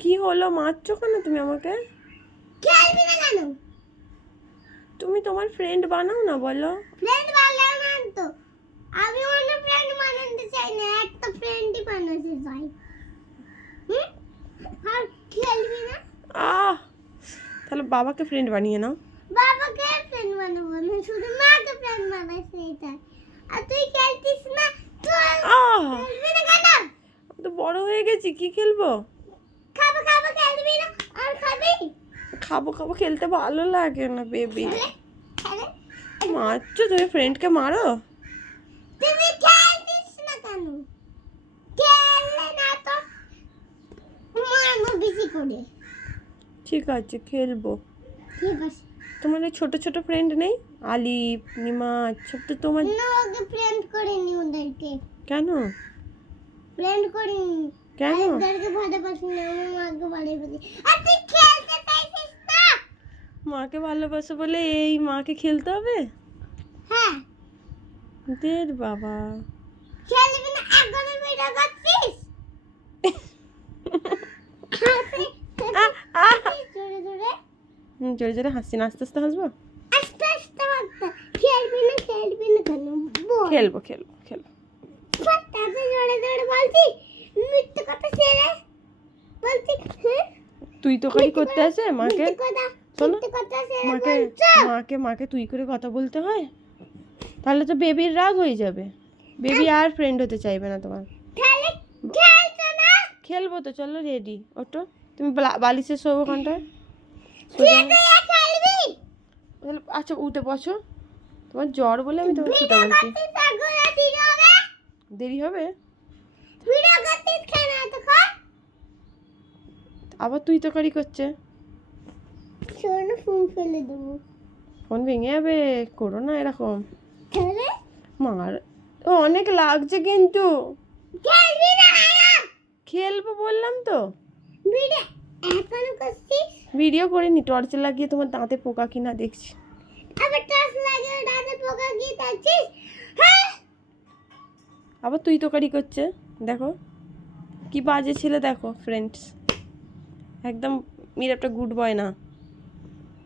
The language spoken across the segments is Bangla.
কি হলো? মারছো কেন তুমি আমাকে? খেলবি না কেন তুমি তোমার ফ্রেন্ড বানাও না বলো। ফ্রেন্ড বানাও না তো। আমি অন্য ফ্রেন্ড বানাতে চাই না একটা ফ্রেন্ডই বানাতে চাই। আর খেলবি না? আহ! তাহলে বাবাকে ফ্রেন্ড বানিয়ে নাও। বাবাকে ফ্রেন্ড বানাবো না শুধু মাকে ফ্রেন্ড বানাইছে এটা আর তুই খেলতিস না তুই খেলবি না কেন? তো বড় হয়ে গেছি কি খেলব? খাব খাব খেলবি না? আর খাবি? খাব খাব খেলতে ভালো লাগে না বেবি মারছো তুমি ফ্রেন্ডকে মারো? তুমি খেলতিস না কেন? খেললে না তো মারবো বেশি করে। ঠিক আছে খেলব। ঠিক আছে। তোমার এই ছোট ছোট ফ্রেন্ড নেই? আলিফ সব তো তোমার না ওকে ফ্রেন্ড করে নি ওদেরকে। কেন? ফ্রেন্ড করে। কেন? ওদেরকে ভালোবাসি না আমার মাকে ভালোবাসি। আর তুই খেলতে চাইছিস না? মাকে ভালোবাসো বলে এই মাকে খেলতে হবে? হ্যাঁ। দের বাবা। খেলবি না একদমই ভিডিও করছিস। জোরে জোরে। জোরে জোরে হাসছি না আস্তে আস্তে হাসবো? আস্তে আস্তে খেলবি না খেলবি না কেন? খেলব খেলব। জোরে জোরে বলছি মিথ্যে কথা ছেড়ে বলছি হ্যাঁ? তুই তো খালি করতে আসে মাকে। শোনো, মাকে মাকে মাকে তুই করে কথা বলতে হয় তাহলে তো বেবির রাগ হয়ে যাবে। বেবি আর ফ্রেন্ড হতে চাইবে না তোমার। খেলব তো চলো রেডি ওটো তুমি বালা- বালিশে শোবো ওখানটায় আচ্ছা উঠে বসো। তোমার জ্বর বলে আমি তোমার শুতে বলছি। দেরি হবে ভিডিও করছিস কেন এতক্ষণ আবার তুই তো কারি করছে। শোনো ফোন ফেলে দেবো। ফোন ভেঙে যাবে করো না এরকম। মার ও অনেক লাগছে কিন্তু। খেলবি না না বললাম তো। ভিডিও ভিডিও করিনি টর্চ লাগিয়ে তোমার দাঁতে পোকা কিনা দেখছি। আবার পোকা গিয়ে দেখছিস? হ্যাঁ? আবার তুই তোকারি করছে দেখো। কি বাজে ছেলে দেখো ফ্রেন্ডস একদম মির একটা গুড বয় না।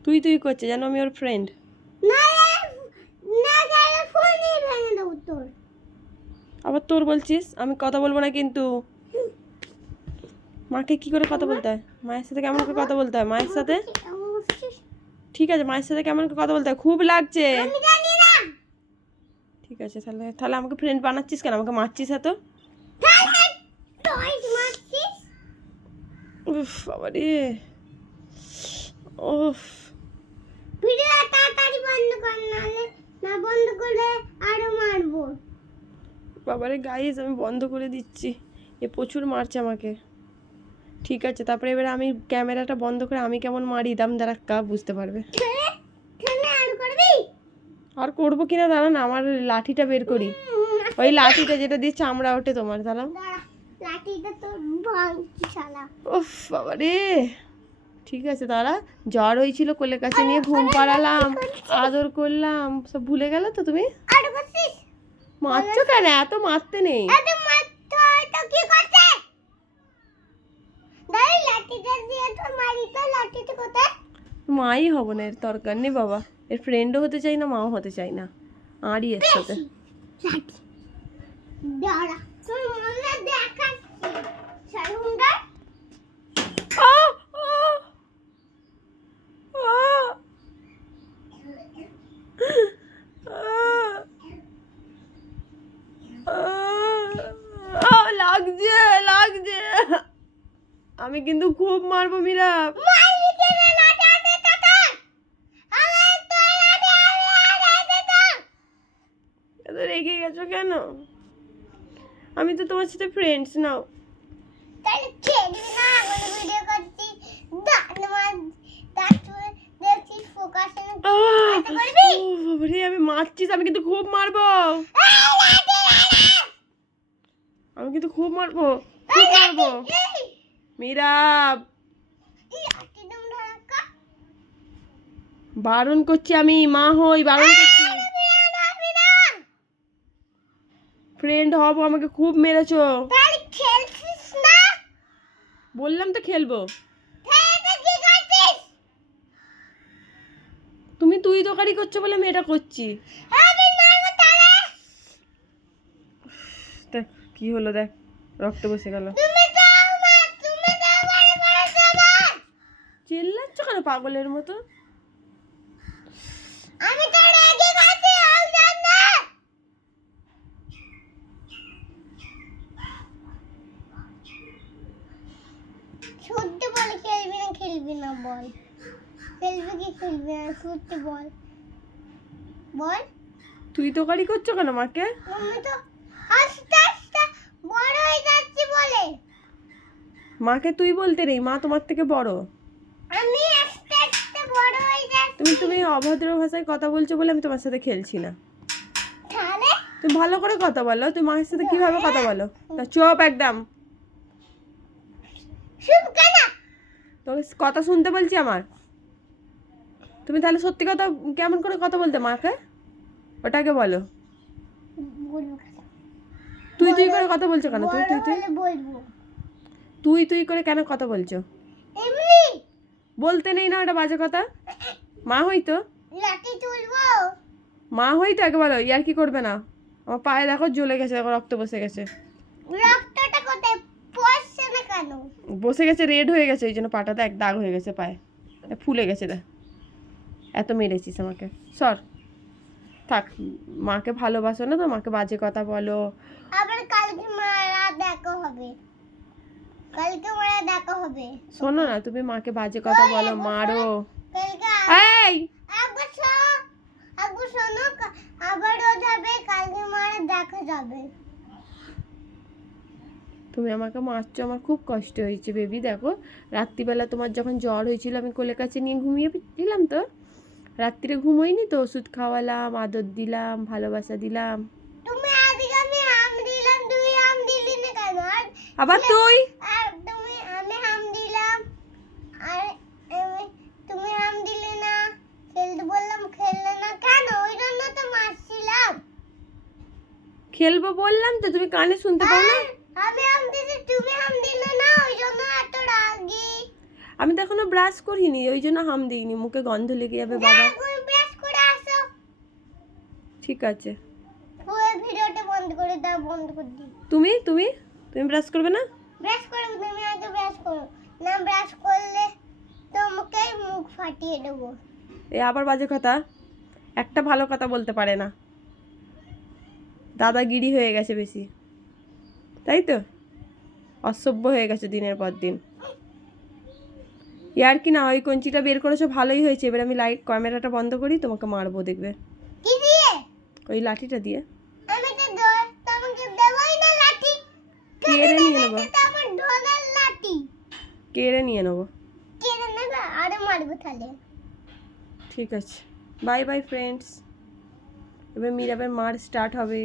তুই তুই করছে যেন আমি ওর ফ্রেন্ড আবার তোর বলছিস? আমি কথা বলব না কিন্তু। মাকে কি করে কথা বলতে হয়? মায়ের সাথে কেমন করে কথা বলতে হয়? মায়ের সাথে? ঠিক আছে মায়ের সাথে কেমন করে কথা বলতে হয়? খুব লাগছে। জানি ঠিক আছে তাহলে তাহলে আমাকে ফ্রেন্ড বানাচ্ছিস কেন? আমাকে মারছিস এত তাহলে তুই মারছিস উফ বাবা রে। উফ। ভিডিও তাড়াতাড়ি বন্ধ কর নাহলে না বন্ধ করলে আরও মারবো। বাবারে গাইজ আমি বন্ধ করে দিচ্ছি। এ প্রচুর মারছে আমাকে। ঠিক আছে তারপরে এবারে আমি ক্যামেরাটা বন্ধ করে আমি কেমন মারি? দাম দাঁড়াক্কা বুঝতে পারবে। আরও করবি? কিনা দাঁড়া না আমার লাঠিটা বের করি। ওই লাঠিটা যেটা দিয়ে আমরা ওঠে তোমার দাঁড়াও। দাঁড়া। লাঠিটা তোর ভাঙছি শালা। উফ বাবা রে ঠিক আছে দাঁড়া। জ্বর হয়েছিল কোলের কাছে নিয়ে ঘুম পাড়ালাম আদর করলাম সব ভুলে গেলে তো তুমি? মারছো কেন? এত মারতে নেই। মাই হব না এর দরকার নেই বাবা। এর ফ্রেন্ডও হতে চাই না মাও হতে চাই না। আরই এর সাথে লাঠি দাঁড়া তোর মনে দেখাচ্ছি সারুনটা আহ! আহ! আহ! আহ! আহ! লাগছে লাগছে। আমি কিন্তু খুব মারবো মীরা। এত রেগে গেছো কেন? আমি তো তোমার সাথে ফ্রেন্ডস নাও। আমি মারছিস আমি কিন্তু খুব মারবো। আমি কিন্তু খুব মারবো খুব মারবো। মীরা বারণ করছি আমি মা হই বারণ করছি। ফ্রেন্ড হব আমাকে খুব মেরেছো। বললাম তো খেলব। তুমি তুই তরকারি করছ বলে আমি এটা করছি। কি হলো দেখ রক্ত বসে গেল। তুমি দাও মা তুমি দাও বারে বারে দাও চিল্লাচ্ছ কেন পাগলের মতো? তো বল খেলবি না খেলবি না বল। খেলবি কি খেলবি না সত্যি বল। বল। তুই তরকারি করছ কেন মাকে? আমি তো আস্তে বড় হয়ে যাচ্ছি বলে। মাকে তুই বলতে নেই মা তোমার থেকে বড়। আমি আস্তে আস্তে বড় হয়ে যাচ্ছি। তুমি তুমি অভদ্র ভাষায় কথা বলছো বলে আমি তোমার সাথে খেলছি না। তাহলে? তুমি ভালো করে কথা বলো তুমি মায়ের সাথে কীভাবে কথা বলো? তা চুপ একদম। শুভ কেন? তোকে কথা শুনতে বলছি আমার। তুমি তাহলে সত্যি কথা কেমন করে কথা বলতে মাকে? ওটাকে বলো? তুই তুই করে কথা বলছো কেন? তুই তুই তুই। তুই তুই করে কেন কথা বলছো? বলতে নেই না ওটা বাজে কথা। মা হইতো মা হইতো একে বলো ইয়ার কি করবে না? আমার পায়ে দেখো জ্বলে গেছে দেখো রক্ত বসে গেছে। রক্তটা কোথায়? পড়ছে না কেন? বসে গেছে রেড হয়ে গেছে ওই জন্য পাটাতে এক দাগ হয়ে গেছে পায়ে। ফুলে গেছে দেখ। এত মেরেছিস আমাকে। সর। থাক মাকে ভালোবাসো না তো মাকে বাজে কথা বলো। আবার কালকে মারা দেখা হবে। কালকে মারা দেখা হবে। শোনো না তুমি মাকে বাজে কথা বলো মারো। এই! একবার একবার শোনো কা- আবারও যাবে কালকে মারা দেখা যাবে। তুমি আমাকে মারছো আমার খুব কষ্ট হয়েছে বেবি দেখো। রাত্রিবেলা তোমার যখন জ্বর হয়েছিল আমি কোলে কাছে নিয়ে ঘুমিয়ে ছিলাম তো। রাত্রিরে ঘুমোইনি তো? ওষুধ খাওয়ালাম আদর দিলাম ভালোবাসা দিলাম। আবার তুই? খেলব বললাম তো তুমি কানে শুনতে পাও না? আমি আম দিয়েছি তুমি আম দিলে না ওই জন্য এত রাগি আমি তো এখনও ব্রাশ করিনি ওই জন্য হাম দিইনি মুখে গন্ধ লেগে যাবে বাবা। ঠিক আছে। ভিডিওটা বন্ধ করে দাও বন্ধ করে দিই। তুমি তুমি? তুমি ব্রাশ করবে না? ব্রাশ করো তুমি আগে ব্রাশ করো। না ব্রাশ করলে তোমাকে মুখ ফাটিয়ে দেবো। এ আবার বাজে কথা। একটা ভালো কথা বলতে পারে না। দাদাগিরি হয়ে গেছে বেশি। তাই তো? অসভ্য হয়ে গেছে দিনের পর দিন। ইয়ার কি না ওই কঞ্চিটা বের করেছ ভালোই হয়েছে। এবার আমি লাইট ক্যামেরাটা বন্ধ করি তোমাকে মারবো দেখবে। ওই লাঠিটা দিয়ে। কেড়ে নিয়ে নেব কেড়ে নিয়ে নেব। ঠিক আছে। বাই বাই ফ্রেন্ডস এবার মিরাবের মার স্টার্ট হবে।